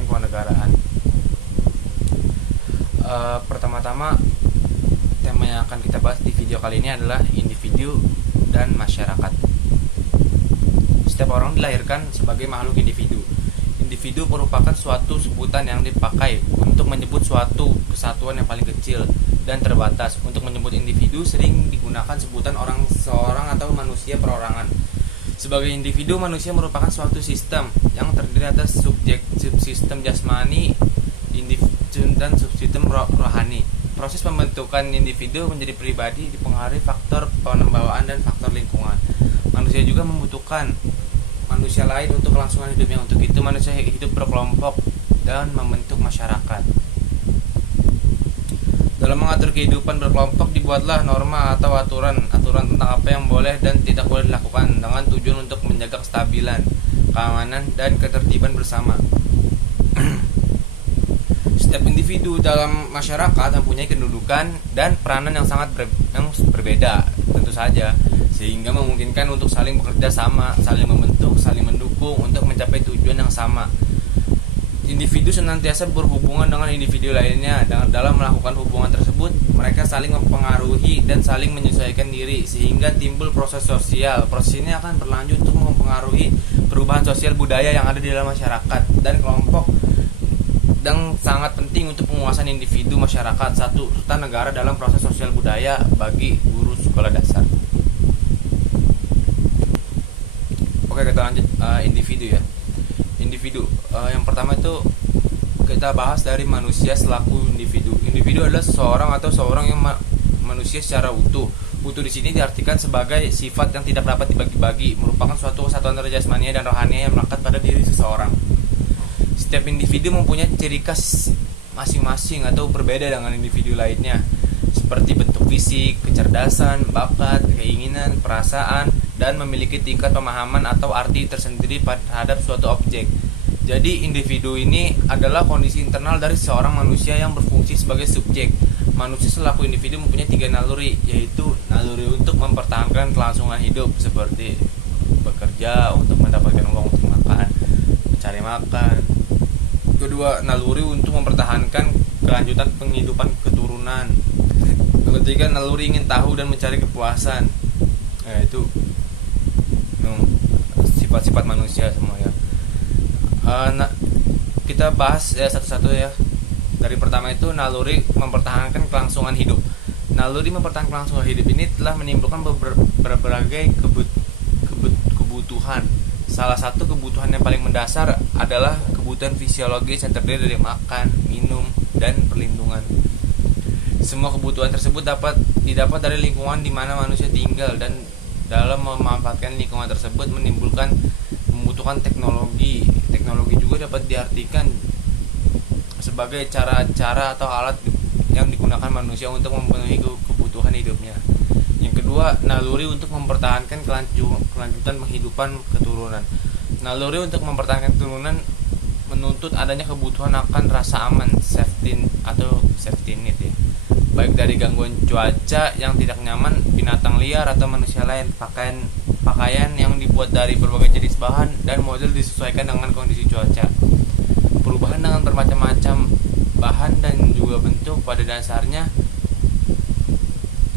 menyesuaikan kewarganegaraan. Pertama-tama, tema yang akan kita bahas di video kali ini adalah individu dan masyarakat. Setiap orang dilahirkan sebagai makhluk individu. Individu merupakan suatu sebutan yang dipakai untuk menyebut suatu kesatuan yang paling kecil dan terbatas. Untuk menyebut individu sering digunakan sebutan seorang atau manusia perorangan. Sebagai individu, manusia merupakan suatu sistem yang terdiri atas subsistem jasmani, dan subsistem rohani. Proses pembentukan individu menjadi pribadi dipengaruhi faktor pembawaan dan faktor lingkungan. Manusia juga membutuhkan manusia lain untuk kelangsungan hidupnya. Untuk itu manusia hidup berkelompok dan membentuk masyarakat. Dalam mengatur kehidupan berkelompok dibuatlah norma atau aturan tentang apa yang boleh dan tidak boleh dilakukan dengan tujuan untuk menjaga kestabilan, keamanan, dan ketertiban bersama. Setiap individu dalam masyarakat mempunyai kedudukan dan peranan yang sangat berbeda, tentu saja, sehingga memungkinkan untuk saling bekerja sama, saling membentuk, saling mendukung untuk mencapai tujuan yang sama. Individu senantiasa berhubungan dengan individu lainnya. Dalam melakukan hubungan tersebut, mereka saling mempengaruhi dan saling menyesuaikan diri, sehingga timbul proses sosial. Proses ini akan berlanjut untuk mempengaruhi perubahan sosial budaya yang ada di dalam masyarakat dan kelompok, dan sangat penting untuk penguasaan individu, masyarakat, serta negara dalam proses sosial budaya bagi guru sekolah dasar. Oke, kita lanjut individu ya. Individu yang pertama itu kita bahas dari manusia selaku individu. Individu adalah seseorang yang manusia secara utuh. Utuh di sini diartikan sebagai sifat yang tidak dapat dibagi-bagi, merupakan suatu kesatuan jasmania dan rohania yang melekat pada diri seseorang. Setiap individu mempunyai ciri khas masing-masing atau berbeda dengan individu lainnya, seperti bentuk fisik, kecerdasan, bakat, keinginan, perasaan, dan memiliki tingkat pemahaman atau arti tersendiri terhadap suatu objek. Jadi individu ini adalah kondisi internal dari seorang manusia yang berfungsi sebagai subjek. Manusia selaku individu mempunyai 3 naluri, yaitu naluri untuk mempertahankan kelangsungan hidup seperti bekerja untuk mendapatkan uang untuk makan, mencari makan. Kedua, naluri untuk mempertahankan kelanjutan penghidupan keturunan. Ketiga, naluri ingin tahu dan mencari kepuasan. Itu sifat-sifat manusia semua ya. Kita bahas ya satu-satu ya. Dari pertama itu naluri mempertahankan kelangsungan hidup. Naluri mempertahankan kelangsungan hidup ini telah menimbulkan berbagai kebutuhan. Salah satu kebutuhan yang paling mendasar adalah kebutuhan fisiologis yang terdiri dari makan, minum, dan perlindungan. Semua kebutuhan tersebut didapat dari lingkungan di mana manusia tinggal, dan dalam memanfaatkan lingkungan tersebut membutuhkan teknologi. Teknologi juga dapat diartikan sebagai cara-cara atau alat yang digunakan manusia untuk memenuhi kebutuhan hidupnya. Yang kedua, naluri untuk mempertahankan kelanjutan penghidupan keturunan. Naluri untuk mempertahankan keturunan menuntut adanya kebutuhan akan rasa aman, safety net ya. Baik dari gangguan cuaca yang tidak nyaman, binatang liar atau manusia lain. Pakaian yang dibuat dari berbagai jenis bahan dan model disesuaikan dengan kondisi cuaca. Perubahan dengan bermacam-macam bahan dan juga bentuk pada dasarnya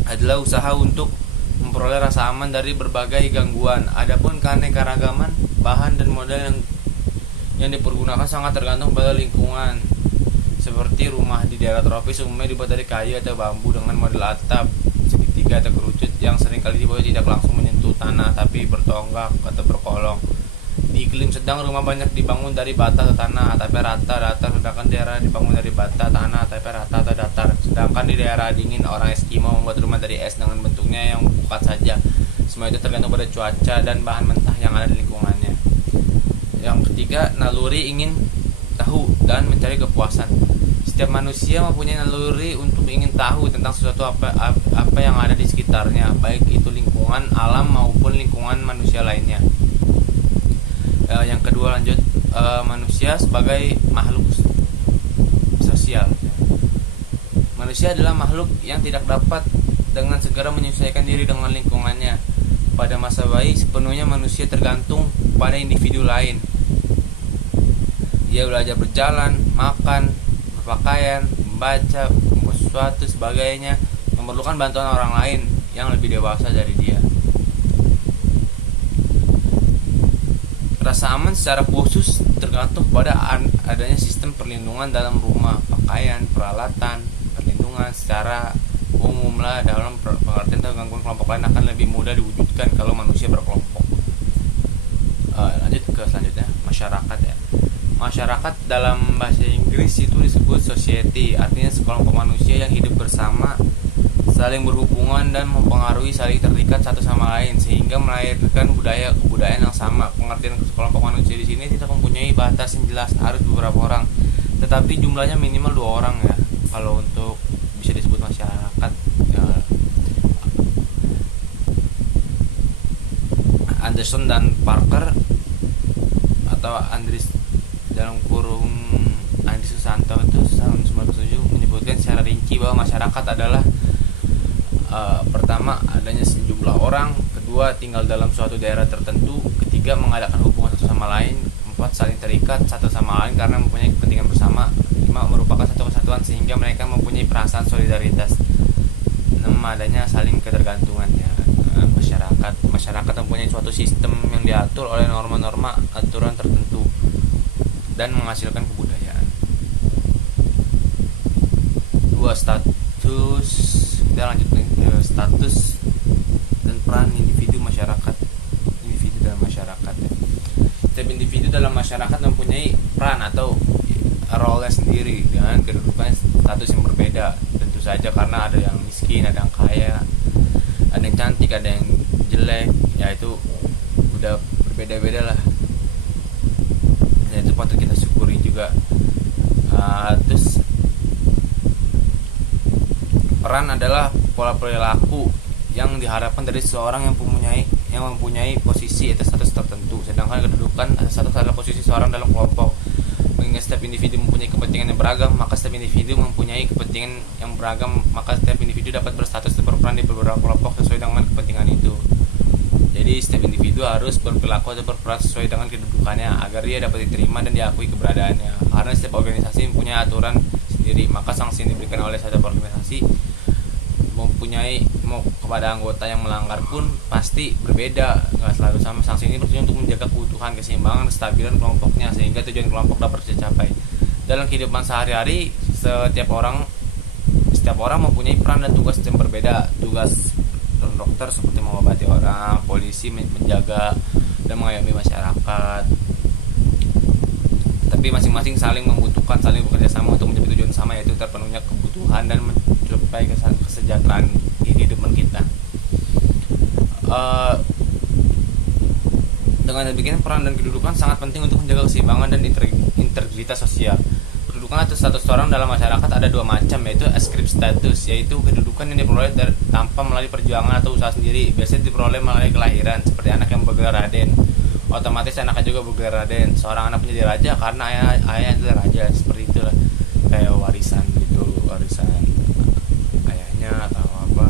adalah usaha untuk memperoleh rasa aman dari berbagai gangguan. Adapun keanekaragaman bahan dan model yang dipergunakan sangat tergantung pada lingkungan. Seperti rumah di daerah tropis umumnya dibuat dari kayu atau bambu dengan model atap segitiga atau kerucut yang seringkali dibuat tidak langsung menyentuh tanah tapi bertonggak atau berkolong. Di iklim sedang rumah banyak dibangun dari bata atau tanah atapnya rata datar, sedangkan daerah dibangun dari bata tanah atapnya rata atau datar. Sedangkan di daerah dingin orang Eskimo membuat rumah dari es dengan bentuknya yang bulat saja. Semua itu tergantung pada cuaca dan bahan mentah yang ada di lingkungannya. Yang ketiga, naluri ingin tahu dan mencari kepuasan. Setiap manusia mempunyai naluri untuk ingin tahu tentang sesuatu apa yang ada di sekitarnya, baik itu lingkungan alam maupun lingkungan manusia lainnya. Yang kedua lanjut, manusia sebagai makhluk sosial. Manusia adalah makhluk yang tidak dapat dengan segera menyesuaikan diri dengan lingkungannya. Pada masa bayi, sepenuhnya manusia tergantung pada individu lain. Dia belajar berjalan, makan, berpakaian, membaca, membuat sesuatu sebagainya, memerlukan bantuan orang lain yang lebih dewasa dari dia. Rasa aman secara khusus tergantung pada adanya sistem perlindungan dalam rumah, pakaian, peralatan, perlindungan secara umum lah. Dalam pengertian gangguan kelompok lain akan lebih mudah diwujudkan kalau manusia berkelompok. Lanjut ke selanjutnya, masyarakat ya. Masyarakat dalam bahasa Inggris itu disebut society, artinya sekelompok manusia yang hidup bersama, saling berhubungan dan mempengaruhi, saling terikat satu sama lain sehingga melahirkan kebudayaan yang sama. Pengertian sekelompok manusia di sini tidak mempunyai batas yang jelas, harus beberapa orang, tetapi jumlahnya minimal 2 orang ya. Kalau untuk bisa disebut masyarakat ya. Anderson dan Parker atau Andris dalam kurung Andri Susanto itu tahun 1997 menyebutkan secara rinci bahwa masyarakat adalah pertama adanya sejumlah orang, kedua tinggal dalam suatu daerah tertentu, ketiga mengadakan hubungan satu sama lain, empat saling terikat satu sama lain karena mempunyai kepentingan bersama, lima merupakan satu kesatuan sehingga mereka mempunyai perasaan solidaritas, enam adanya saling ketergantungan ya. Masyarakat mempunyai suatu sistem yang diatur oleh norma-norma aturan tertentu dan menghasilkan kebudayaan. Dua, status. Kita lanjut ke status dan peran individu masyarakat. Individu dalam masyarakat ya. Setiap individu dalam masyarakat mempunyai peran atau role sendiri dengan kedudukan status yang berbeda. Tentu saja karena ada yang miskin, ada yang kaya, ada yang cantik, ada yang jelek, ya itu udah berbeda-beda lah. Dan itu patut kita syukuri juga. Terus peran adalah pola perilaku yang diharapkan dari seseorang yang mempunyai posisi atau status tertentu, sedangkan kedudukan atau status adalah posisi seorang dalam kelompok. Mengingat setiap individu mempunyai kepentingan yang beragam, maka setiap individu mempunyai kepentingan yang beragam, maka setiap individu dapat berstatus dan berperan di beberapa kelompok sesuai dengan kepentingan itu. Jadi setiap individu harus berperilaku atau berperan sesuai dengan kedudukannya agar dia dapat diterima dan diakui keberadaannya. Karena setiap organisasi mempunyai aturan sendiri, maka sanksi yang diberikan oleh setiap organisasi kepada anggota yang melanggar pun pasti berbeda, nggak selalu sama. Sanksi ini bertujuan untuk menjaga keutuhan, keseimbangan, kestabilan kelompoknya sehingga tujuan kelompok dapat tercapai. Dalam kehidupan sehari-hari, setiap orang mempunyai peran dan tugas yang berbeda. Tugas dokter seperti mengobati orang, polisi menjaga dan mengayomi masyarakat. Tapi masing-masing saling membutuhkan, saling bekerja sama untuk mencapai tujuan sama, yaitu terpenuhnya kebutuhan dan mencapai kesejahteraan di kehidupan kita. Dengan demikian peran dan kedudukan sangat penting untuk menjaga keseimbangan dan integritas sosial. Kedudukan atau status seorang dalam masyarakat ada 2 macam, yaitu ascript status, yaitu kedudukan yang diperoleh tanpa melalui perjuangan atau usaha sendiri, biasanya diperoleh melalui kelahiran, seperti anak yang bergelar raden. Otomatis anaknya juga bergelar raden. Seorang anak menjadi raja karena ayahnya adalah raja, seperti itulah, kayak warisan gitu, warisan ayahnya atau apa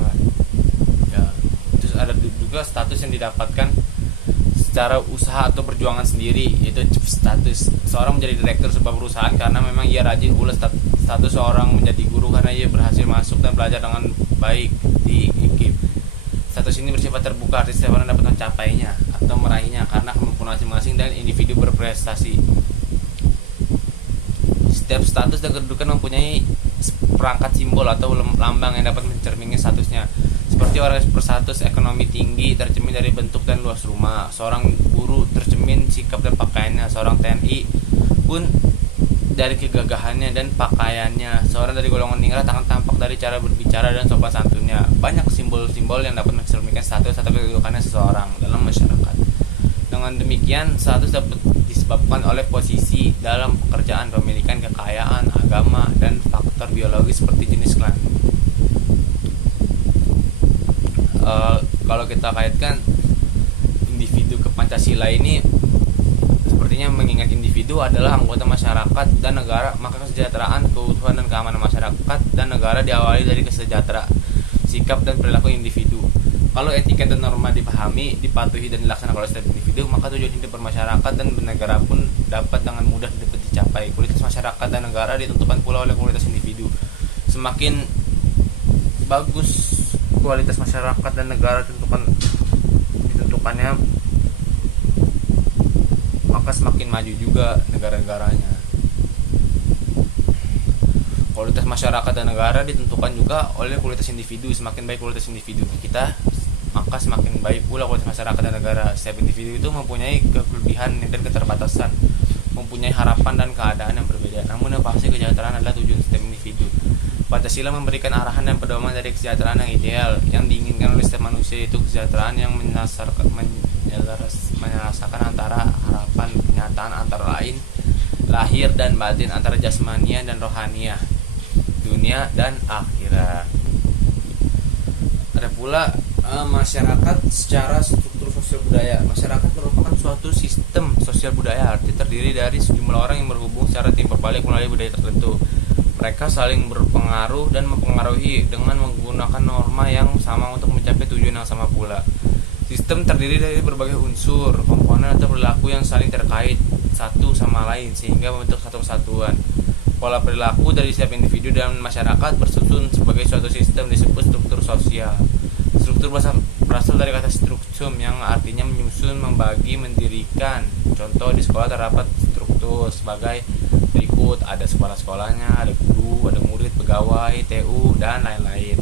ya. Terus ada juga status yang didapatkan secara usaha atau perjuangan sendiri, yaitu chief status. Seorang menjadi direktur sebuah perusahaan karena memang ia rajin. Pula status seorang menjadi guru karena ia berhasil masuk dan belajar dengan baik di IKIP. Status ini bersifat terbuka, artinya setiap orang dapat mencapainya atau meraihnya karena kemampuan masing-masing dan individu berprestasi. Setiap status dan kedudukan mempunyai perangkat simbol atau lambang yang dapat mencerminkan statusnya. Seperti orang berstatus ekonomi tinggi tercermin dari bentuk dan luas rumah. Seorang guru tercermin sikap dan pakaiannya. Seorang TNI pun dari kegagahannya dan pakaiannya. Seorang dari golongan ningrat akan tampak dari cara berbicara dan sopan santunnya. Banyak simbol-simbol yang dapat mencerminkan status atau kedudukannya seseorang dalam masyarakat. Dengan demikian, status dapat disebabkan oleh posisi dalam pekerjaan, pemilikan, kekayaan, agama, dan faktor biologis seperti jenis kelamin. Kalau kita kaitkan individu ke Pancasila ini, sepertinya mengingat individu adalah anggota masyarakat dan negara, maka kesejahteraan, keutuhan, dan keamanan masyarakat dan negara diawali dari kesejahteraan, sikap dan perilaku individu. Kalau etika dan norma dipahami, dipatuhi dan dilaksanakan oleh setiap individu, maka tujuan hidup bermasyarakat dan bernegara pun dapat dengan mudah dapat dicapai. Kualitas masyarakat dan negara ditentukan pula oleh kualitas individu. Semakin bagus kualitas masyarakat dan negara ditentukannya, maka semakin maju juga negara-negaranya. Kualitas masyarakat dan negara ditentukan juga oleh kualitas individu. Semakin baik kualitas individu kita, maka semakin baik pula kualitas masyarakat dan negara. Setiap individu itu mempunyai kelebihan dan keterbatasan, mempunyai harapan dan keadaan yang berbeda. Namun yang pasti kesejahteraan adalah tujuan setiap individu. Pancasila memberikan arahan dan pedoman dari kesejahteraan yang ideal. Yang diinginkan oleh setiap manusia itu kesejahteraan yang menyelesaikan antara harapan kenyataan antara lain lahir dan batin, antara jasmania dan rohaniah, dunia dan akhirat. Ada pula masyarakat secara struktur sosial budaya. Masyarakat merupakan suatu sistem sosial budaya, arti terdiri dari sejumlah orang yang berhubung secara timpal balik melalui budaya tertentu. Mereka saling berpengaruh dan mempengaruhi dengan menggunakan norma yang sama untuk mencapai tujuan yang sama pula. Sistem terdiri dari berbagai unsur, komponen atau perilaku yang saling terkait satu sama lain sehingga membentuk satu kesatuan. Pola perilaku dari setiap individu dan masyarakat bersusun sebagai suatu sistem disebut struktur sosial. Struktur berasal dari kata struktum yang artinya menyusun, membagi, mendirikan. Contoh di sekolah terdapat struktur sebagai berikut: ada sekolah-sekolahnya, ada guru, ada murid, pegawai, TU, dan lain-lain.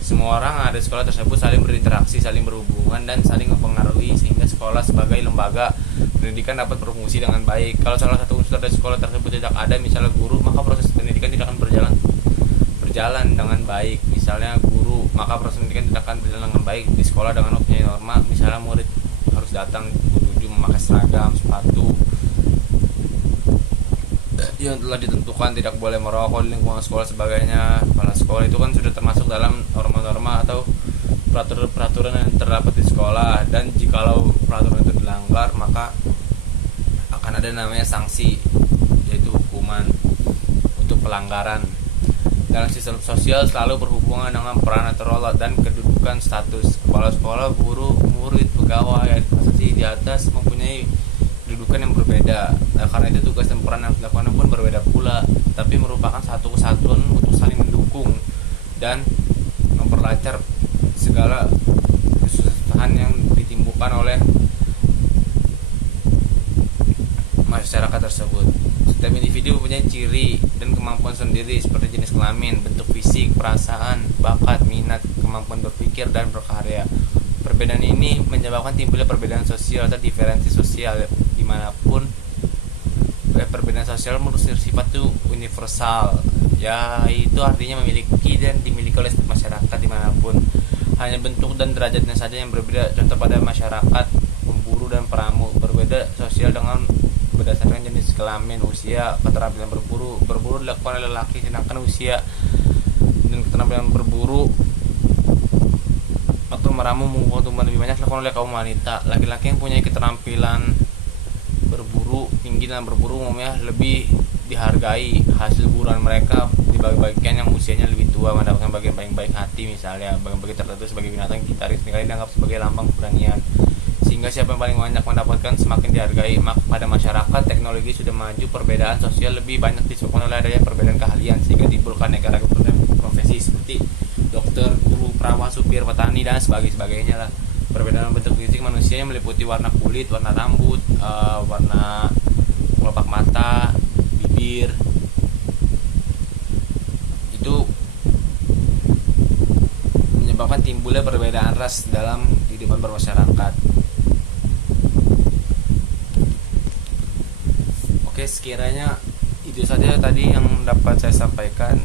Semua orang ada di sekolah tersebut saling berinteraksi, saling berhubungan, dan saling mempengaruhi sehingga sekolah sebagai lembaga pendidikan dapat berfungsi dengan baik. Kalau salah satu unsur dari sekolah tersebut tidak ada, misalnya guru, maka proses pendidikan tidak akan berjalan dengan baik. Misalnya guru, maka proses pendidikan tidak akan berjalan dengan baik. Di sekolah dengan mempunyai norma, misalnya murid harus datang tujuh memakai seragam, sepatu yang telah ditentukan, tidak boleh merokok di lingkungan sekolah sebagainya. Kepala sekolah itu kan sudah termasuk dalam norma-norma atau peraturan yang terdapat di sekolah, dan jikalau peraturan itu dilanggar maka akan ada namanya sanksi, yaitu hukuman untuk pelanggaran. Dalam sistem sosial selalu berhubungan dengan peran role dan kedudukan status. Kepala sekolah, guru, murid, pegawai, administrasi di atas mempunyai kedudukan yang berbeda. Nah, karena itu tugas dan peran yang dilakukan pun berbeda pula, tapi merupakan satu kesatuan untuk saling mendukung dan memperlancar segala kesusahan yang ditimbulkan oleh masyarakat tersebut. Setiap individu mempunyai ciri dan kemampuan sendiri seperti jenis kelamin, bentuk fisik, perasaan, bakat, minat, kemampuan berpikir, dan berkarya. Perbedaan ini menyebabkan timbulnya perbedaan sosial atau diferensi sosial dimanapun. Perbedaan sosial bersifat itu universal, yaitu artinya memiliki dan dimiliki oleh setiap masyarakat dimanapun. Hanya bentuk dan derajatnya saja yang berbeda. Contoh pada masyarakat pemburu dan peramu, berbeda sosial dengan berdasarkan jenis kelamin, usia, keterampilan berburu. Berburu dilakukan oleh lelaki, sedangkan usia dan keterampilan berburu atau meramu mengumpulkan tumbuhan lebih banyak dilakukan oleh kaum wanita. Laki-laki yang punya keterampilan berburu tinggi dan berburu umumnya lebih dihargai. Hasil buruan mereka di bagian yang usianya lebih tua mendapatkan bagian paling baik hati, misalnya bagian tertentu sebagai binatang kita seringkali dianggap sebagai lambang keberanian, sehingga siapa yang paling banyak mendapatkan semakin dihargai. Pada masyarakat teknologi sudah maju, perbedaan sosial lebih banyak disebabkan oleh adanya perbedaan keahlian sehingga timbulkan aneka ragam profesi seperti dokter, guru, perawat, supir, petani, dan sebagainya lah. Perbedaan bentuk fisik manusia yang meliputi warna kulit, warna rambut, warna kelopak mata, bibir, itu menyebabkan timbulnya perbedaan ras dalam kehidupan bermasyarakat. Oke, sekiranya itu saja tadi yang dapat saya sampaikan.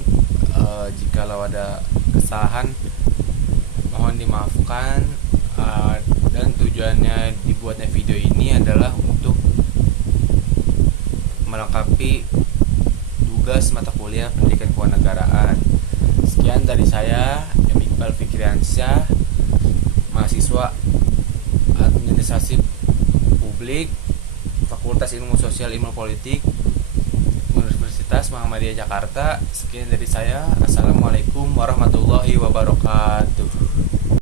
Jikalau ada kesalahan mohon dimaafkan, dan tujuannya dibuatnya video ini adalah untuk melengkapi tugas mata kuliah pendidikan kewarganegaraan. Sekian dari saya, Iqbal Fikriansyah, mahasiswa Administrasi Publik Fakultas Ilmu Sosial Ilmu Politik Universitas Muhammadiyah Jakarta. Sekian dari saya. Assalamualaikum warahmatullahi wabarakatuh.